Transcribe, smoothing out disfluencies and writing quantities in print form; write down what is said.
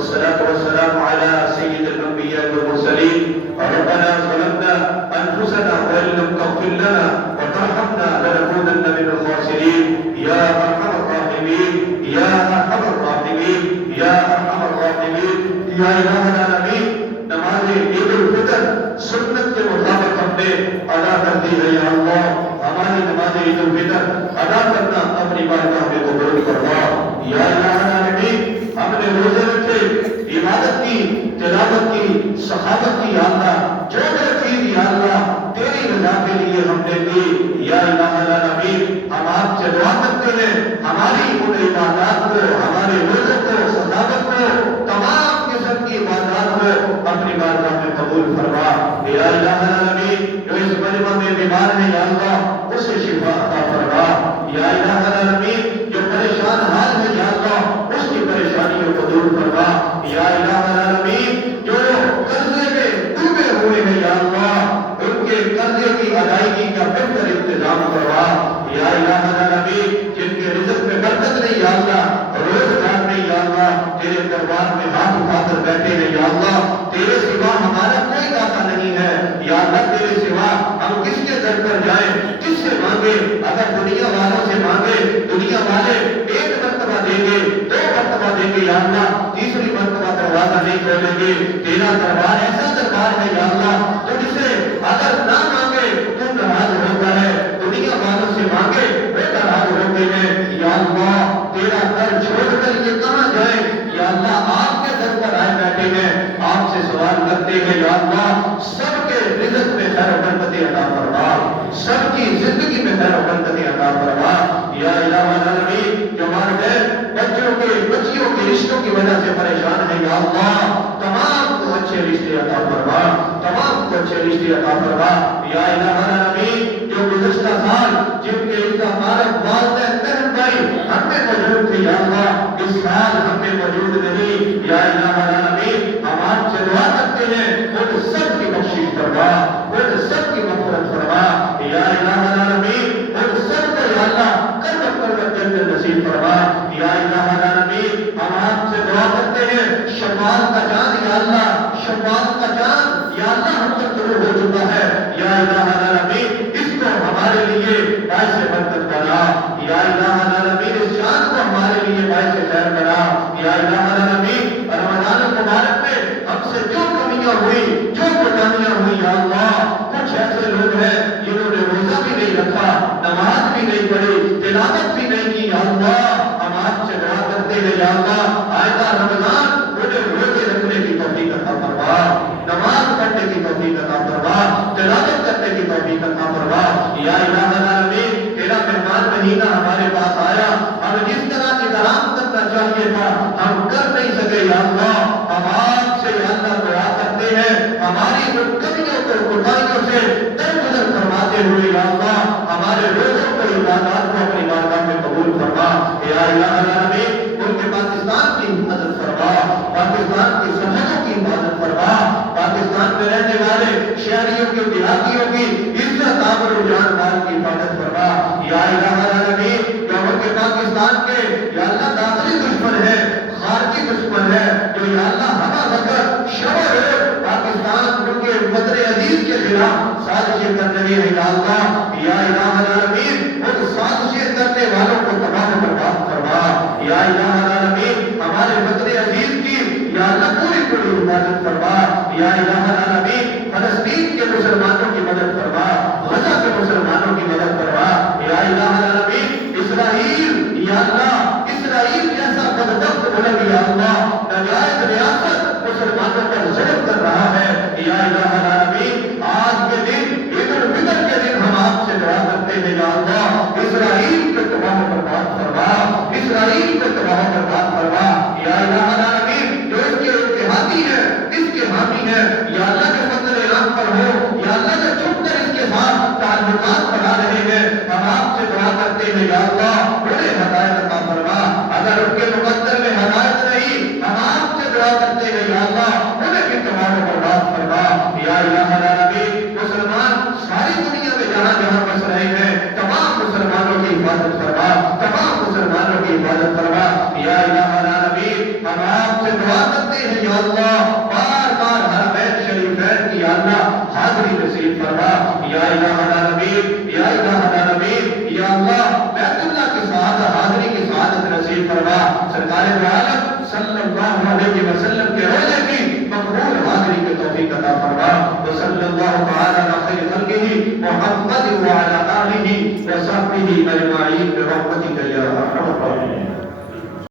والصلاة والسلام على سيد الأنبياء والمرسلين. ربنا ظلمنا أنفسنا وإن لم تغفر لنا وترحمنا لنكونن من الخاسرين. يا أرحم الراحمين يا أرحم الراحمين يا أرحم الراحمين یا الہ العالمین. نماز عید الفطر سنت کے مطابق ہم نے ادا کر دی ہے. یا اللہ ہماری نماز عید الفطر ادا کرنا اپنی بارگاہ میں قبول فرما. یا الہ العالمین ہم نے روزے رکھے، عبادت کی، تلاوت کی، سخاوت کی. یا اللہ جو چیز یا اللہ تیری رضا کے لیے ہم نے کی. یا الہ العالمین ہم آپ سے دعا کرتے ہیں ہماری ان عبادات کو، ہمارے روزے کو، سخاوت کو، تمام قسم کی عبادات کو اپنی بارگاہ میں قبول فرما. یا الہ العالمین جو اس مجمع میں بیمار ہے یا اللہ اسے شفا عطا فرما. یا الہ العالمین جو پریشان حال ہے یا اللہ اس کی پریشانیوں کو دور فرما. یا الہ العالمین جو قرضے میں ڈوبے ہوئے ہیں یا اللہ ان کے قرضے کی ادائیگی کا بہتر انتظام کروا. یا الہ العالمین جن کے رزق میں برکت نہیں یا اللہ، روزگار نہیں یا اللہ، تیرے دربار میں ہاتھ اٹھا کر بیٹھے ہیں یا اللہ تیرے سوا ہمارا کوئی داتا نہیں ہے. یا اللہ تیرے سوا ہم کس کے در پر جائیں، کس سے مانگے؟ اگر دنیا والوں سے مانگے دنیا والے ایک مرتبہ دیں گے، دو مرتبہ دیں گے یا اللہ، تیسری مرتبہ دروازہ نہیں کھولیں گے. تیرا دربار ایسا دربار ہے یا اللہ تجھ سے اگر نہ مانگے تو ناراض ہوتا ہے، دنیا والوں سے مانگے وہ ناراض ہوتے ہیں. یا اللہ تیرا در چھوڑ کر یہ کہاں جائیں؟ یا اللہ آپ کے در پر آئے بیٹھے ہیں، آپ سے سوال کرتے ہیں. یا اللہ سب کے رزق میں خیر و برکت عطا فرما، سب کی زندگی میں خیر و برکت عطا فرما. یا الہ العالمین جو والدین بچیوں کے رشتوں کی وجہ سے پریشان ہیں یا اللہ تمام کو اچھے رشتے عطا فرما، تمام کو اچھے رشتے عطا فرما. یا الہ العالمین جو گزشتہ سال جن کے مبارک والدین بہن بھائی ہم میں موجود تھے یا اللہ اس سال ہم میں موجود نہیں. یا الہ العالمین ہم آپ سے دعا کرتے ہیں ان سب کی بخشش فرما، ان سب کی مغفرت فرما. یا الہ العالمین ان سب کو یا اللہ کرب جنت نصیب فرما. یا الہ العالمین ہم آپ سے دعا کرتے ہیں شوال کا چاند یا اللہ، شوال کا چاند یا اللہ ہم تک شروع ہو چکا ہے. یا الہ العالمین اس کو ہمارے لیے باعث برکت بنا. یا الہ العالمین اس چاند کو ہمارے لیے باعث خیر بنا. یا الہ العالمین رمضان المبارک میں ہم سے جو کمیاں ہوئی، جو کوتاہیاں ہوئی یا اللہ کچھ ایسے لوگ ہیں جنہوں نے روزہ بھی نہیں رکھا، نماز بھی نہیں پڑھی، تلاوت بھی نہیں کی. یا اللہ ہم آپ سے دعا کرتے ہیں یا اللہ آئندہ رمضان انہیں روزے رکھنے کی توفیق عطا فرما، نماز پڑھنے کی توفیق عطا فرما، تلاوت کرنے کی توفیق عطا فرما. یا الہ العالمین تیرا مہمان مہینہ ہمارے پاس آیا، ہم جس طرح احترام کرنا چاہیے تھا ہم کر نہیں سکے. یا اللہ ہم آپ سے یا اللہ دعا کرتے ہیں ہماری ان کمیوں کو کوتاہیوں سے درگزر فرماتے ہوئے یا اللہ ہمارے روزوں کو عبادات کو اپنی بارگاہ میں قبول فرما. یا الہ العالمین ملک پاکستان کی حفاظت فرما، پاکستان کی سرحدوں کی حفاظت فرما، پاکستان میں رہنے والے شہریوں کی دیہاتیوں کی عزت آبر و جان مال کی حفاظت فرما. یا الہ العالمین جو ملک پاکستان کے یا اللہ داخلی دشمن ہے، خارجی دشمن ہے، جو یا اللہ ہمہ وقت شب روز پاکستان ملک وطن عزیز کے خلاف سازشیں کر رہے ہیں یا اللہ یا الہ العالمین ان سازشیں کرنے والوں کو تباہ و برباد فرما. یا الہ العالمین ہمارے وطن عزیز کی یا اللہ پوری پوری حفاظت فرما. یا الہ العالمین فلسطین کے مسلمانوں کی مدد فرما، غزہ کے مسلمانوں کی مدد فرما. یا الہ العالمین اسرائیل یا اللہ اسرائیل جیسا بدبخت ملک یا اللہ ناجائز ریاست مسلمانوں پر ظلم کر رہا ہے. یا الہ العالمین آج کے دن عید الفطر کے دن ہم آپ سے دعا کرتے ہیں یا اللہ اسرائیل کو تباہ و برباد فرما، اسرائیل کو تباہ و برباد فرما. یا الہ العالمین جو اس کے اتحادی ہے، اس کے حامی ہے یا اللہ کے فضل عام پر ہو یا اللہ جو چھپ کر اس کے ساتھ تعلقات بنا رہے ہیں ہم آپ سے دعا کرتے ہیں یا اللہ انہیں ہدایت عطا فرما. اگر ان کے مقدر میں ہدایت نہیں ہم آپ سے دعا کرتے ہیں یا اللہ انہیں بھی تباہ و برباد فرما. یا الہ العالمین مسلمان ساری دنیا میں جہاں جہاں بس رہے ہیں تمام مسلمانوں کی حفاظت فرما، تمام مسلمانوں کی حفاظت فرما. یا الہ العالمین ہم آپ سے دعا کرتے یا اللہ بار بار حرمین شریفین کی یا اللہ حاضری نصیب فرما یا الہ العالمین یا الہ العالمین یا اللہ بیت اللہ کی سعادت حاضری کی سعادت نصیب فرما سرکار دو عالم صلی اللہ علیہ وسلم کے روزے کی مقبول حاضری کی توفیق عطا فرما وصلی اللہ تعالی علی خیر خلقہ محمد وعلی آلہ وصحبہ اجمعین برحمتک یا ارحم الراحمین.